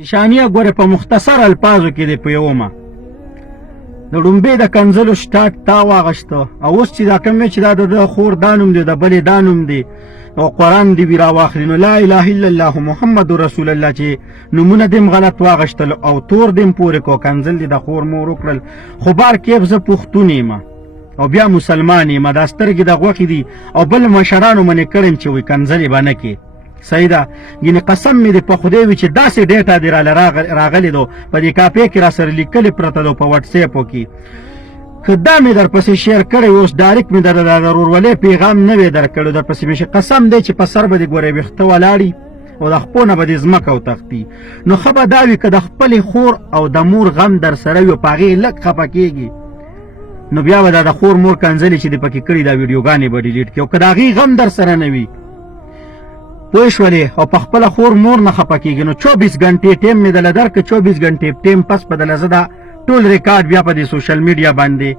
نشانیه ګوره په مختصر الفاظو کې دی په یومه د ړومبې د کنځلو سټارټ تا واغشته او اوس چې دا کوم چې دا د خور دا نوم دی د بلې دا نوم دی او قرآن دی را واخلي نو لا اله الا الله محمد رسول الله چې نومونه دیم غلط واغشتل او تور دیم پورې کو کنځل دی د خور مور وکړل خو بار کیف زه پښتون یم او بیا مسلمان یم دا سترګې د غوښې دي او بل مشرانو منې کړم چې وایي کنځلې به نه کې صحیح ده ګینې قسم مې دی په خدای وي چې داسې ډیټا دی راغلی دو په دې کاپې کې را سره لیکلې پرته دو په وټساپو کې که دا مې درپسې شیر کړی اوس ډایرکټ مې د ورورولۍ پیغام نه وی درکړی درپسې مې قسم دی چې په سر به دې ګورې ویښته ولاړي او د خپو نه به دې ځمکه وتښتي نو ښه به دا وي که د خپلې خور او د مور غم در سره وي او په هغې لږ خفه کېږي نو بیا به دا د خور مور کنځلې چې دې پکې کړي دا ویډیوګانې به ډیلیټ کړي او که د هغې غم در سره نه وي پوه شولې او په خپله خور مور نه خفه کېږي نو 24 ګنټې ټیم مې دله درکړه 24 ګنټې ټیم پس په دله زه دا ټول ریکارډ بیا په دې سوشل میډیا باندې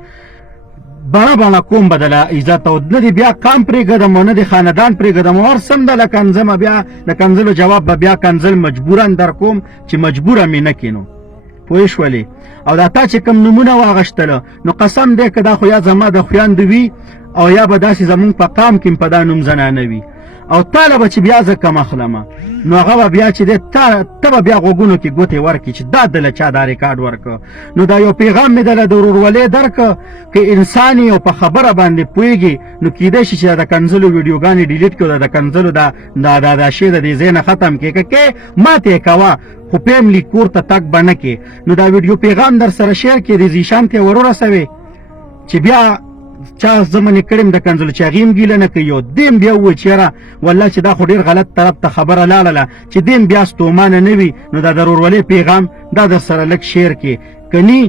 بڼه بڼه کوم به دله عزت او نه دې بیا قام پرېږدم او نه دې خاندان پرېږدم او هر سم دله کنځمه بیا د کنځلو جواب به بیا کنځل مجبورا در کوم چې مجبوره مې نه کینو پوه شولې او دا تا چې کوم نومونه واغشتله نو قسم دی که دا خو یا زما د خویندو وي او یا به داسې زمونږ په قام کې په دا نوم زنانه وي او تاله به چې بیا زه کم اخلمه نو هغه به بیا چې دی ته به بیا غوږونو کې ګوتې ورکړي چې دا دله چا دا ریکارډ ورکړه نو دا یو پیغام مې دله د ورورولۍ درکړه که انسان یې او په خبره باندې پوهېږي نو کیدای شي چې دا د کنځلو ویډیوګانې ډیلیټ کړو دا د کنځلو دا شی د دې ځای نه ختم کړې که ماته یې کوه خو فیملي کور ته تګ به نه کې نو دا ویډیو پیغام در سره شیر کړې د زیشان ته یې ور ورسوې چې بیا چا زه منې کړم د کنځلو چې هغې هم ګیله نه کوي او دیم بیا ووایي چې یاره والله چې دا خو ډېر غلط طرف ته خبره لاړله چې دیم بیا ستومانه نه وي نو دا د ورورولۍ پیغام دا در سره لږ شیر کړي که نه